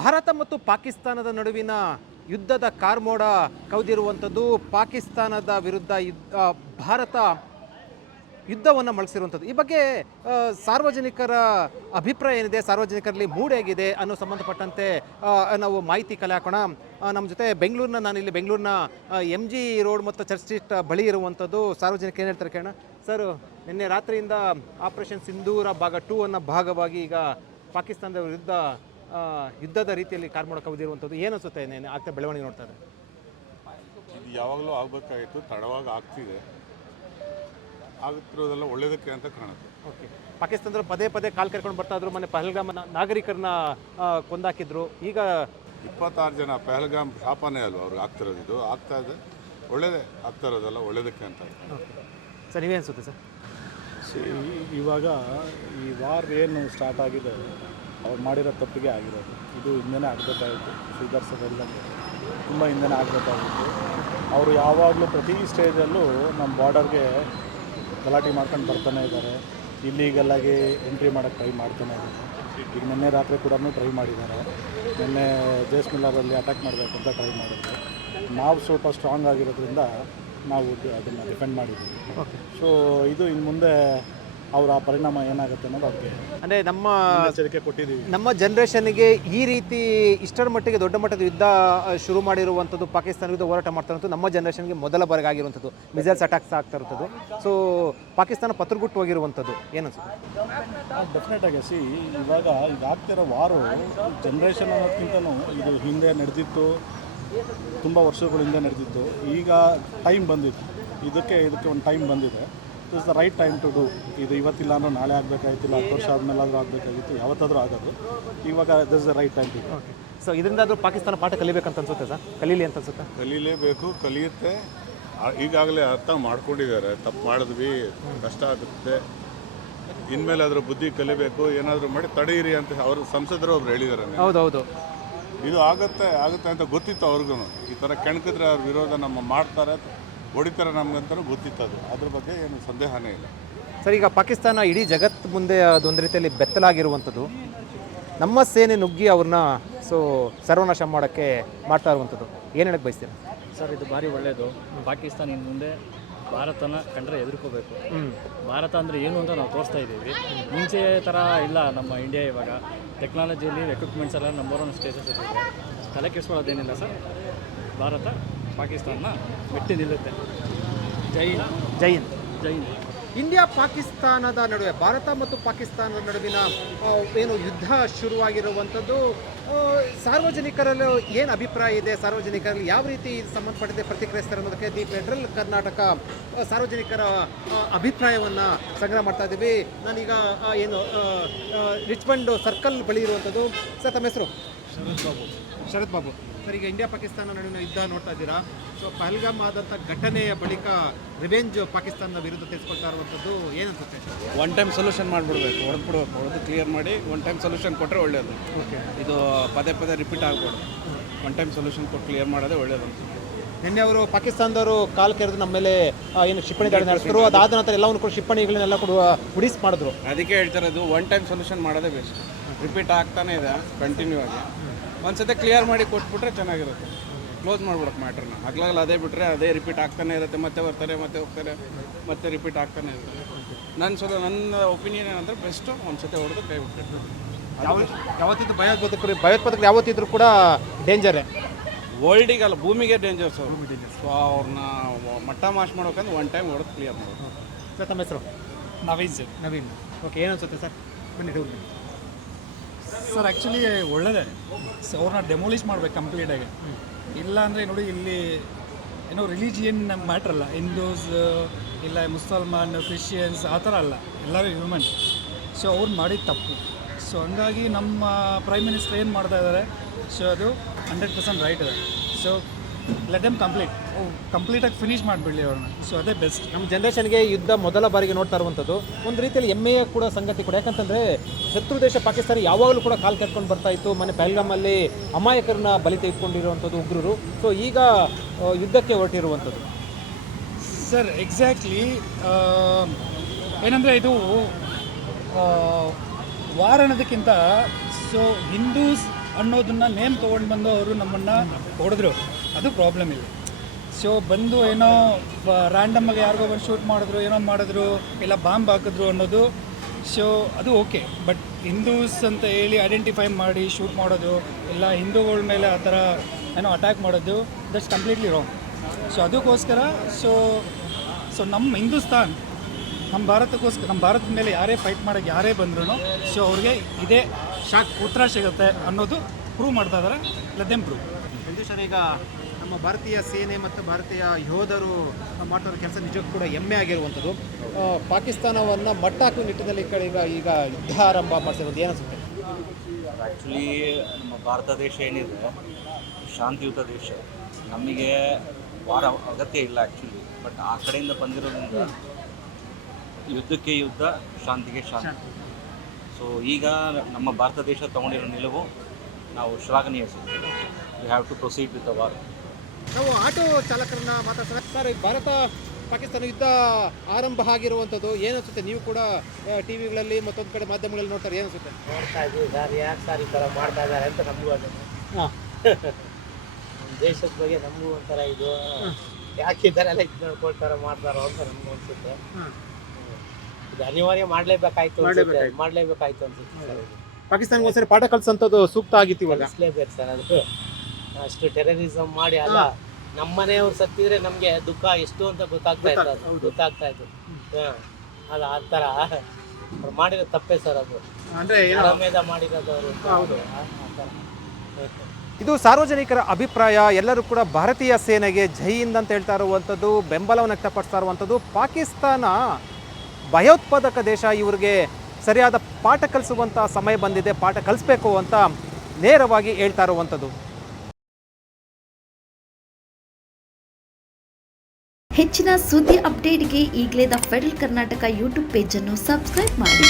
ಭಾರತ ಮತ್ತು ಪಾಕಿಸ್ತಾನದ ನಡುವಿನ ಯುದ್ಧದ ಕಾರ್ಮೋಡ ಕವಿದಿರುವಂಥದ್ದು ಪಾಕಿಸ್ತಾನದ ವಿರುದ್ಧ ಯುದ್ಧ ಭಾರತ ಯುದ್ಧವನ್ನು ಮಳಸಿರುವಂಥದ್ದು. ಈ ಬಗ್ಗೆ ಸಾರ್ವಜನಿಕರ ಅಭಿಪ್ರಾಯ ಏನಿದೆ? ಸಾರ್ವಜನಿಕರಲ್ಲಿ ಮೂಡ್ ಹೇಗಿದೆ ಅನ್ನೋ ಸಂಬಂಧಪಟ್ಟಂತೆ ನಾವು ಮಾಹಿತಿ ಕಲೆ ಹಾಕೋಣ ನಮ್ಮ ಜೊತೆ ಬೆಂಗಳೂರಿನ, ನಾನಿಲ್ಲಿ ಬೆಂಗಳೂರಿನ ಎಂ ಜಿ ರೋಡ್ ಮತ್ತು ಚರ್ಚ್ ಸ್ಟ್ರೀಟ್ ಬಳಿ ಇರುವಂಥದ್ದು ಸಾರ್ವಜನಿಕ ಏನು ಹೇಳ್ತಾರೆ ಕೇಳೋಣ? ಸರ್, ನಿನ್ನೆ ರಾತ್ರಿಯಿಂದ ಆಪರೇಷನ್ ಸಿಂಧೂರ ಭಾಗ ಟೂ ಅನ್ನೋ ಭಾಗವಾಗಿ ಈಗ ಪಾಕಿಸ್ತಾನದ ವಿರುದ್ಧ ಯುದ್ಧದ ರೀತಿಯಲ್ಲಿ ಕಾರ್ಮೋಡ ಕವಿದಿರುವಂಥದ್ದು ಏನು ಅನಿಸುತ್ತೆ ಆಗ್ತಾ ಬೆಳವಣಿಗೆ ನೋಡ್ತಾ ಇದು ಯಾವಾಗಲೂ ಆಗಬೇಕಾಗಿತ್ತು ತಡವಾಗಿ ಆಗ್ತಿದೆ. ಆಗುತ್ತಿರೋದೆಲ್ಲ ಒಳ್ಳೇದಕ್ಕೆ ಅಂತ ಕಾಣುತ್ತೆ. ಓಕೆ. ಪಾಕಿಸ್ತಾನದವರು ಪದೇ ಪದೇ ಕಾಲು ಕರ್ಕೊಂಡು ಬರ್ತಾ ಇದ್ರು ಮೊನ್ನೆ ಪಹಲ್ಗಾಮ ನಾಗರಿಕರನ್ನ ಕೊಂದಾಕಿದ್ರು. ಈಗ ಇಪ್ಪತ್ತಾರು ಜನ ಪಹಲ್ಗಾಮ್ ಶಾಪನೇ ಅಲ್ವ ಅವ್ರಿಗೆ ಆಗ್ತಿರೋದು ಇದು? ಆಗ್ತಾ ಇದೆ. ಒಳ್ಳೇದೇ ಆಗ್ತಾ ಇರೋದಲ್ಲ ಒಳ್ಳೇದಕ್ಕೆ ಅಂತ. ಸರ್ ನೀವೇ ಅನಿಸುತ್ತೆ ಸರ್? ಇವಾಗ ಈ ವಾರ್ ಏನು ಸ್ಟಾರ್ಟ್ ಆಗಿದೆ? ಅವ್ರು ಮಾಡಿರೋ ತಪ್ಪಿಗೆ ಆಗಿರೋದು. ಇದು ಹಿಂದೆನೇ ಆಗಬೇಕಾಗಿತ್ತು. ಹೇಳ್ದಂಗೆ. ತುಂಬ ಹಿಂದೆನೇ ಆಗಬೇಕಾಗಿತ್ತು. ಅವರು ಯಾವಾಗಲೂ ಪ್ರತಿ ಸ್ಟೇಜಲ್ಲೂ ನಮ್ಮ ಬಾರ್ಡರ್ಗೆ ಗಲಾಟೆ ಮಾಡ್ಕೊಂಡು ಬರ್ತಾನೆ ಇದ್ದಾರೆ. ಇಲ್ಲೀಗಲ್ಲಾಗಿ ಎಂಟ್ರಿ ಮಾಡೋಕ್ಕೆ ಟ್ರೈ ಮಾಡ್ತಾನೆ ಇದ್ದಾರೆ. ಈಗ ನಿನ್ನೆ ರಾತ್ರಿ ಕೂಡ ಟ್ರೈ ಮಾಡಿದ್ದಾರೆ. ನಿನ್ನೆ ಜೇಸ್ಮಿಲ್ಲಾರಲ್ಲಿ ಅಟ್ಯಾಕ್ ಮಾಡಬೇಕು ಅಂತ ಟ್ರೈ ಮಾಡಿದ್ರು ನಾವು ಸ್ವಲ್ಪ ಸ್ಟ್ರಾಂಗ್ ಆಗಿರೋದ್ರಿಂದ ನಾವು ಅದನ್ನು ಡಿಫೆಂಡ್ ಮಾಡಿದ್ದೀವಿ. ಸೊ ಇದು ಇನ್ನು ಮುಂದೆ ಅವರ ಪರಿಣಾಮ ಏನಾಗುತ್ತೆ ಅನ್ನೋದು ಅವ್ರಿಗೆ ಅಂದರೆ ನಮ್ಮ ಎಚ್ಚರಿಕೆ ಕೊಟ್ಟಿದ್ದೀವಿ. ನಮ್ಮ ಜನ್ರೇಷನ್ಗೆ ಈ ರೀತಿ ಇಷ್ಟರ ಮಟ್ಟಿಗೆ ದೊಡ್ಡ ಮಟ್ಟದ ಯುದ್ಧ ಶುರು ಮಾಡಿರುವಂಥದ್ದು ಪಾಕಿಸ್ತಾನ ವಿರುದ್ಧ ಹೋರಾಟ ಮಾಡ್ತಾ ನಮ್ಮ ಜನ್ರೇಷನ್ಗೆ ಮೊದಲ ಬಾರಿಗೆ ಆಗಿರುವಂಥದ್ದು ಮಿಸೈಲ್ಸ್ ಅಟ್ಯಾಕ್ಸ್ ಆಗ್ತಾ ಇರುವಂಥದ್ದು. ಸೊ ಪಾಕಿಸ್ತಾನ ಪತ್ರಗುಟ್ಟು ಹೋಗಿರುವಂಥದ್ದು ಏನನ್ಸುತ್ತೆ? ಡೆಫಿನೆಟ್ ಆಗಿ ಸಿ ಇವಾಗ ಈಗ ಆಗ್ತಿರೋ ವಾರು ಜನ್ರೇಷನ್ ಅನ್ನೋದಕ್ಕಿಂತನೂ ಇದು ಹಿಂದೆ ನಡೆದಿತ್ತು ತುಂಬ ವರ್ಷಗಳ ಹಿಂದೆ ನಡೆದಿತ್ತು. ಈಗ ಟೈಮ್ ಬಂದಿತ್ತು ಇದಕ್ಕೆ ಇದಕ್ಕೆ ಒಂದು ಟೈಮ್ ಬಂದಿದೆ. Is the right time to do ಇದು ಇವತ್ತಿಲ್ಲ ಅಂದ್ರೆ ನಾಳೆ ಆಗಬೇಕಾಗಿತ್ತಿಲ್ಲ ಹತ್ತು ವರ್ಷ ಆದಮೇಲಾದರೂ ಆಗಬೇಕಾಗಿತ್ತು ಯಾವತ್ತಾದರೂ ಆಗೋದು. ಇವಾಗ this the right time to do okay so ಇದರಿಂದ ಆದರೂ ಪಾಕಿಸ್ತಾನ ಪಾಠ ಕಲಿಬೇಕಂತ ಅನ್ಸುತ್ತೆ ಸರ್? ಕಲೀಲಿ ಅಂತ ಅನ್ಸುತ್ತೆ? ಕಲೀಲೇಬೇಕು ಕಲಿಯುತ್ತೆ. ಈಗಾಗಲೇ ಅರ್ಥ ಮಾಡ್ಕೊಂಡಿದ್ದಾರೆ. ತಪ್ಪು ಮಾಡಿದ್ವಿ ಕಷ್ಟ ಆಗುತ್ತೆ. ಇನ್ಮೇಲೆ ಅದ್ರ ಬುದ್ಧಿ ಕಲಿಬೇಕು ಏನಾದರೂ ಮಾಡಿ ತಡೆಯಿರಿ ಅಂತ ಅವರು ಸಂಸದರು ಒಬ್ರು ಹೇಳಿದ್ದಾರೆ ಹೌದು ಹೌದೌದು. ಇದು ಆಗುತ್ತೆ ಆಗುತ್ತೆ ಅಂತ ಗೊತ್ತಿತ್ತು ಅವ್ರಿಗೂ. ಈ ಥರ ಕೆಣಕಿದ್ರೆ ಅವ್ರ ವಿರೋಧ ನಮ್ಮ ಮಾಡ್ತಾರೆ. ಹೊಡಿತಾರೆ ನಮ್ಗಂತಲೂ ಗೊತ್ತಿತ್ತು ಅದು ಅದ್ರ ಬಗ್ಗೆ ಏನು ಸಂದೇಹನೇ ಇಲ್ಲ. ಸರ್ ಈಗ ಪಾಕಿಸ್ತಾನ ಇಡೀ ಜಗತ್ತು ಮುಂದೆ ಅದೊಂದು ರೀತಿಯಲ್ಲಿ ಬೆತ್ತಲಾಗಿರುವಂಥದ್ದು. ನಮ್ಮ ಸೇನೆ ನುಗ್ಗಿ ಅವ್ರನ್ನ ಸೊ ಸರ್ವನಾಶ ಮಾಡೋಕ್ಕೆ ಮಾಡ್ತಾ ಇರುವಂಥದ್ದು. ಏನು ಹೇಳಕ್ಕೆ ಬಯಸ್ತೀರಾ? ಸರ್ ಇದು ಭಾರಿ ಒಳ್ಳೆಯದು ಪಾಕಿಸ್ತಾನ ಇನ್ನು ಮುಂದೆ ಭಾರತನ ಕಂಡ್ರೆ ಎದುರ್ಕೋಬೇಕು ಭಾರತ ಅಂದರೆ ಏನು ಅಂತ ನಾವು ತೋರಿಸ್ತಾ ಇದ್ದೀವಿ. ಮುಂಚೆ ಥರ ಇಲ್ಲ ನಮ್ಮ ಇಂಡಿಯಾ ಇವಾಗ. ಟೆಕ್ನಾಲಜಿಯಲ್ಲಿ ಎಕ್ವಿಪ್ಮೆಂಟ್ಸ್ ಎಲ್ಲ ನಂಬರ್ ಒನ್ ಸ್ಟೇಜಸ್ ಇರ್ತದೆ ತಲೆ ಕೆಡಿಸ್ಕೊಳ್ಳೋದೇನಿಲ್ಲ ಸರ್. ಭಾರತ ಪಾಕಿಸ್ತಾನ ಮೆಟ್ಟಿ ನಿಲ್ಲುತ್ತೆ. ಜೈನ್ ಜೈನ್ ಜೈ ಹಿಂದ್. ಜೈ ಹಿಂದ್. ಇಂಡಿಯಾ ಪಾಕಿಸ್ತಾನದ ನಡುವೆ ಭಾರತ ಮತ್ತು ಪಾಕಿಸ್ತಾನದ ನಡುವಿನ ಏನು ಯುದ್ಧ ಶುರುವಾಗಿರುವಂಥದ್ದು ಸಾರ್ವಜನಿಕರಲ್ಲೂ ಏನು ಅಭಿಪ್ರಾಯ ಇದೆ? ಸಾರ್ವಜನಿಕರಲ್ಲಿ ಯಾವ ರೀತಿ ಇದು ಸಂಬಂಧಪಟ್ಟಿದೆ ಪ್ರತಿಕ್ರಿಯಿಸ್ತಾರೆ ಅನ್ನೋದಕ್ಕೆ ದಿ ಫೆಡ್ರಲ್ ಕರ್ನಾಟಕ ಸಾರ್ವಜನಿಕರ ಅಭಿಪ್ರಾಯವನ್ನು ಸಂಗ್ರಹ ಮಾಡ್ತಾ ಇದ್ದೀವಿ. ನಾನೀಗ ಏನು ರಿಚ್ಮಂಡ್ ಸರ್ಕಲ್ ಬಳಿ ಇರುವಂಥದ್ದು. ಸರ್ ತಮ್ಮ ಹೆಸರು? ಶರತ್ ಬಾಬು. ಶರತ್ ಬಾಬು. ಸರ್ ಈಗ ಇಂಡಿಯಾ ಪಾಕಿಸ್ತಾನ ನಡುವಿನ ಯುದ್ಧ ನೋಡ್ತಾ ಇದ್ದೀರಾ? ಸೊ ಪಹಲ್ಗಾಮ್ ಆದಂಥ ಘಟನೆಯ ಬಳಿಕ ರಿವೆಂಜ್ ಪಾಕಿಸ್ತಾನದ ವಿರುದ್ಧ ತಿಳಿಸ್ಕೊಳ್ತಾ ಇರುವಂಥದ್ದು ಏನನ್ಸುತ್ತೆ? ಒನ್ ಟೈಮ್ ಸೊಲ್ಯೂಷನ್ ಮಾಡಿಬಿಡ್ಬೇಕು ಹೊಡೆದು ಬಿಡ್ಬೇಕು ಹೊಡೆದು ಕ್ಲಿಯರ್ ಮಾಡಿ ಒನ್ ಟೈಮ್ ಸೊಲ್ಯೂಷನ್ ಕೊಟ್ಟರೆ ಒಳ್ಳೆಯದು ಓಕೆ ಇದು ಪದೇ ಪದೇ ರಿಪೀಟ್ ಆಗ್ಬೋದು. ಒನ್ ಟೈಮ್ ಸೊಲ್ಯೂಷನ್ ಕೊಟ್ಟು ಕ್ಲಿಯರ್ ಮಾಡೋದೇ ಒಳ್ಳೆಯದು ನಿನ್ನೆ ಅವರು ಪಾಕಿಸ್ತಾನದವರು ಕಾಲು ಕೆರೆದು ನಮ್ಮ ಮೇಲೆ ಏನು ಕ್ಷಿಪಣಿ ದಾಳಿ ನಡೆಸಿದ್ರು. ಅದಾದ ನಂತರ ಎಲ್ಲವನ್ನು ಕೂಡ ಕ್ಷಿಪಣಿಗಳನ್ನೆಲ್ಲ ಕೂಡ ಉಡಿಸ್ ಮಾಡಿದ್ರು. ಅದಕ್ಕೆ ಹೇಳ್ತಿರೋದು ಒನ್ ಟೈಮ್ ಸೊಲ್ಯೂಷನ್ ಮಾಡೋದೇ ಬೆಸ್ಟ್ ರಿಪೀಟ್ ಆಗ್ತಾನೆ ಇದೆ ಕಂಟಿನ್ಯೂ ಆಗಿ. ಒಂದ್ಸತಿ ಕ್ಲಿಯರ್ ಮಾಡಿ ಕೊಟ್ಬಿಟ್ರೆ ಚೆನ್ನಾಗಿರುತ್ತೆ. ಕ್ಲೋಸ್ ಮಾಡ್ಬಿಡಕ್ಕೆ ಮ್ಯಾಟ್ರನ್ನ ಹಗ್ಲಾಗಲ್ಲ ಅದೇ ಬಿಟ್ಟರೆ ಅದೇ ರಿಪೀಟ್ ಆಗ್ತಾನೆ ಇರುತ್ತೆ. ಮತ್ತೆ ಬರ್ತಾರೆ ಮತ್ತೆ ಹೋಗ್ತಾರೆ ಮತ್ತೆ ರಿಪೀಟ್ ಆಗ್ತಾನೆ ಇರುತ್ತೆ. ನನ್ನ ಸಲ ನನ್ನ ಒಪಿನಿಯನ್ ಏನಂದ್ರೆ ಬೆಸ್ಟು ಒಂದ್ಸತಿ ಹೊಡೆದು ಕೈ ಬಿಟ್ಟು ಯಾವತ್ತಿದ್ದು ಯಾವತ್ತಿದ್ರು ಭಯೋತ್ಪಾದಕರು ಭಯೋತ್ಪಾದಕರು ಯಾವತ್ತಿದ್ರು ಕೂಡ ಡೇಂಜರೇ ವರ್ಲ್ಡಿಗಲ್ಲ ಭೂಮಿಗೆ ಡೇಂಜರ್ಸ್ ಸೊ ಅವ್ರನ್ನ ಮಟ್ಟ ಮಾಶ್ ಮಾಡ್ಬೇಕಂದ್ರೆ ಒನ್ ಟೈಮ್ ಹೊಡೆದು ಕ್ಲಿಯರ್ ಮಾಡೋದು ಸರ್ ತಮ್ಮ ಹೆಸರು? ನವೀನ್ ಸರ್. ನವೀನ್. ಓಕೆ ಏನು ಅನ್ಸುತ್ತೆ ಸರ್? ಬನ್ನಿ ಡೌನ್ ಸರ್ ಆ್ಯಕ್ಚುಲಿ ಒಳ್ಳೆಯದೇ ಅವ್ರನ್ನ ಡೆಮೋಲಿಷ್ ಮಾಡ್ಬೇಕು ಕಂಪ್ಲೀಟಾಗಿ ಇಲ್ಲ ಅಂದರೆ ನೋಡಿ ಇಲ್ಲಿ ಏನೋ ರಿಲಿಜಿಯನ್ ಮ್ಯಾಟ್ರ್ ಅಲ್ಲ. ಹಿಂದೂಸ್ ಇಲ್ಲ ಮುಸಲ್ಮಾನ್ ಕ್ರಿಶ್ಚಿಯನ್ಸ್ ಆ ಥರ ಅಲ್ಲ. ಎಲ್ಲರೂ ಹ್ಯೂಮನ್ ಸೊ ಅವ್ರು ಮಾಡಿದ ತಪ್ಪು. ಸೊ ಹಂಗಾಗಿ ನಮ್ಮ ಪ್ರೈಮ್ ಮಿನಿಸ್ಟರ್ ಏನು ಮಾಡ್ತಾ ಇದ್ದಾರೆ ಸೊ ಅದು ಹಂಡ್ರೆಡ್ ಪರ್ಸೆಂಟ್ ರೈಟ್ ಇದೆ. ಸೊ ಲೆಟ್ ದೆಮ್ ಕಂಪ್ಲೀಟ್ ಕಂಪ್ಲೀಟಾಗಿ ಫಿನಿಶ್ ಮಾಡಿಬಿಡಲಿ ಅವ್ರನ್ನ. ಸೊ ಅದೇ ಬೆಸ್ಟ್ ನಮ್ಮ ಜನ್ರೇಷನ್ಗೆ ಯುದ್ಧ ಮೊದಲ ಬಾರಿಗೆ ನೋಡ್ತಾ ಇರುವಂಥದ್ದು ಒಂದು ರೀತಿಯಲ್ಲಿ ಹೆಮ್ಮೆಯ ಕೂಡ ಸಂಗತಿ ಕೂಡ. ಯಾಕಂತಂದರೆ ಶತ್ರು ದೇಶ ಪಾಕಿಸ್ತಾನ ಯಾವಾಗಲೂ ಕೂಡ ಕಾಲು ಕಟ್ಕೊಂಡು ಬರ್ತಾ ಇತ್ತು. ಮೊನ್ನೆ ಪಹಲ್ಗಾಮಲ್ಲಿ ಅಮಾಯಕರನ್ನ ಬಲಿ ತೆಗೆದುಕೊಂಡಿರುವಂಥದ್ದು ಉಗ್ರರು. ಸೊ ಈಗ ಯುದ್ಧಕ್ಕೆ ಹೊರಟಿರುವಂಥದ್ದು. ಸರ್ ಎಕ್ಸಾಕ್ಟ್ಲಿ ಏನಂದರೆ ಇದು ವಾರ್ ಅನ್ನೋದಕ್ಕಿಂತ ಸೊ ಹಿಂದೂಸ್ ಅನ್ನೋದನ್ನ ನೇಮ್ ತೊಗೊಂಡು ಬಂದು ಅವರು ನಮ್ಮನ್ನು ಹೊಡೆದ್ರು. ಅದು ಪ್ರಾಬ್ಲಮ್ ಇಲ್ಲ. ಸೊ ಬಂದು ಏನೋ ರ್ಯಾಂಡಮ್ಮಾಗಿ ಯಾರಿಗೋ ಬಂದು ಶೂಟ್ ಮಾಡಿದ್ರು, ಏನೋ ಮಾಡಿದ್ರು, ಇಲ್ಲ ಬಾಂಬ್ ಹಾಕಿದ್ರು ಅನ್ನೋದು ಸೊ ಅದು ಓಕೆ ಬಟ್ ಹಿಂದೂಸ್ ಅಂತ ಹೇಳಿ ಐಡೆಂಟಿಫೈ ಮಾಡಿ ಶೂಟ್ ಮಾಡೋದು, ಇಲ್ಲ ಹಿಂದೂಗಳ ಮೇಲೆ ಆ ಥರ ಏನೋ ಅಟ್ಯಾಕ್ ಮಾಡೋದು ದಟ್ಸ್ ಕಂಪ್ಲೀಟ್ಲಿ ರಾಂಗ್ ಸೊ ಅದಕ್ಕೋಸ್ಕರ ಸೊ ಸೊ ನಮ್ಮ ಹಿಂದೂಸ್ತಾನ್ ನಮ್ಮ ಭಾರತಕ್ಕೋಸ್ಕರ ನಮ್ಮ ಭಾರತದ ಮೇಲೆ ಯಾರೇ ಫೈಟ್ ಮಾಡೋಕ್ಕೆ ಯಾರೇ ಬಂದ್ರು ಸೊ ಅವ್ರಿಗೆ ಇದೇ ಶಾಕ್ ಉತ್ತರ ಸಿಗುತ್ತೆ ಅನ್ನೋದು ಪ್ರೂವ್ ಮಾಡ್ತಾ ಇದ್ದಾರೆ ಲೆಟ್ ದೆಮ್ ಪ್ರೂವ್ ಸರ್ ಈಗ ನಮ್ಮ ಭಾರತೀಯ ಸೇನೆ ಮತ್ತು ಭಾರತೀಯ ಯೋಧರು ಮಾಡಿರೋ ಕೆಲಸ ನಿಜಕ್ಕೂ ಕೂಡ ಹೆಮ್ಮೆ ಆಗಿರುವಂಥದ್ದು. ಪಾಕಿಸ್ತಾನವನ್ನು ಪಾಕಿಸ್ತಾನವನ್ನು ಮಟ್ಟಾಕುವ ನಿಟ್ಟಿನಲ್ಲಿ ಈ ಕಡೆ ಈಗ ಈಗ ಯುದ್ಧ ಆರಂಭ ಮಾಡಿಸಿರೋದು ಏನಿಸುತ್ತೆ? ಆ್ಯಕ್ಚುಲಿ ನಮ್ಮ ಭಾರತ ದೇಶ ಏನಿದೆ ಶಾಂತಿಯುತ ದೇಶ. ನಮಗೆ ವಾರ ಅಗತ್ಯ ಇಲ್ಲ ಆ್ಯಕ್ಚುಲಿ ಬಟ್ ಆ ಕಡೆಯಿಂದ ಬಂದಿರೋದ್ರಿಂದ ಯುದ್ಧಕ್ಕೆ ಯುದ್ಧ ಶಾಂತಿಗೆ ಶಾಂತಿ. ಸೊ ಈಗ ನಮ್ಮ ಭಾರತ ದೇಶ ತಗೊಂಡಿರೋ ನಿಲುವು ನಾವು ಶ್ಲಾಘನೀಯ we have to proceed with war ನಾವು ಆಟೋ ಚಾಲಕರನ್ನ ಮಾತಾಡ್ತಾರೆ ಸರ್ ಭಾರತ ಪಾಕಿಸ್ತಾನ ಯುದ್ಧ ಆರಂಭ ಆಗಿರುವಂಥದ್ದು ಏನಿಸುತ್ತೆ ನೀವು ಕೂಡ ಟಿ ವಿಗಳಲ್ಲಿ ಮತ್ತೊಂದು ಕಡೆ ಮಾಧ್ಯಮಗಳಲ್ಲಿ ನೋಡ್ತಾರೆ ಏನಿಸುತ್ತೆ ನೋಡ್ತಾ ಇದ್ದೀವಿ ಸರ್ ಯಾಕೆ ಸರ್ ಈ ಥರ ಮಾಡ್ತಾ ಇದ್ದಾರೆ ಅಂತ ನಮಗೂ ಅದು. ಹಾಂ. ನಮ್ಮ ದೇಶದ ಬಗ್ಗೆ ನಮಗೂ ಒಂಥರ ಇದು ಯಾಕೆ ಈ ಥರ ಎಲ್ಲ ಇದು ನೋಡ್ಕೊಳ್ತಾರ ಮಾಡ್ತಾರೋ ಅಂತ ನಮಗೂ ಅನಿಸುತ್ತೆ. ಹಾಂ. ಇದು ಅನಿವಾರ್ಯ ಮಾಡಲೇಬೇಕಾಯ್ತು ಮಾಡ್ಲೇಬೇಕಾಯ್ತು. ಮಾಡಲೇಬೇಕಾಯ್ತು ಅನ್ಸುತ್ತೆ ಸರ್ ಇದು. ಪಾಠ ಕಲಿಸಂಥದ್ದು ಸೂಕ್ತ ಆಗಿತ್ತು ಇವಾಗ ಕಲಿಸ್ಲೇಬೇಕು ಸರ್ ಅದು. ಅಷ್ಟು ಟೆರರಿಸಮ್ ಮಾಡಿ ಅಲ್ಲ ನಮ್ಮ ಮನೆಯವ್ರು ಸತ್ತಿದ್ರೆ ನಮಗೆ ದುಃಖ ಎಷ್ಟು ಅಂತ ಗೊತ್ತಾಗ್ತಾ ಇತ್ತು ಅದು. ಗೊತ್ತಾಗ್ತಾ ಇತ್ತು ಹಾ. ಅಲ್ಲ ಆ ಥರ. ಅವ್ರು ಮಾಡಿರೋ ತಪ್ಪೇ ಸರ್ ಅದು. ಅಂದರೆ ಮಾಡಿರೋದು ಅವರು. ಹೌದು. ಆ ಥರ. ಇದು ಸಾರ್ವಜನಿಕರ ಅಭಿಪ್ರಾಯ ಎಲ್ಲರೂ ಕೂಡ ಭಾರತೀಯ ಸೇನೆಗೆ ಜೈ ಅಂತ ಹೇಳ್ತಾ ಇರುವಂಥದ್ದು ಬೆಂಬಲವನ್ನು ವ್ಯಕ್ತಪಡಿಸ್ತಾ ಇರುವಂಥದ್ದು ಪಾಕಿಸ್ತಾನ ಭಯೋತ್ಪಾದಕ ದೇಶ ಇವರಿಗೆ ಸರಿಯಾದ ಪಾಠ ಕಲಿಸುವಂಥ ಸಮಯ ಬಂದಿದೆ, ಪಾಠ ಕಲಿಸ್ಬೇಕು ಅಂತ ನೇರವಾಗಿ ಹೇಳ್ತಾ ಇರುವಂಥದ್ದು. ಹೆಚ್ಚಿನ ಸುದ್ದಿ ಅಪ್ಡೇಟ್ಗೆ ಈಗಲೇ ದ ಫೆಡರಲ್ ಕರ್ನಾಟಕ ಯೂಟ್ಯೂಬ್ ಪೇಜನ್ನು ಸಬ್ಸ್ಕ್ರೈಬ್ ಮಾಡಿ.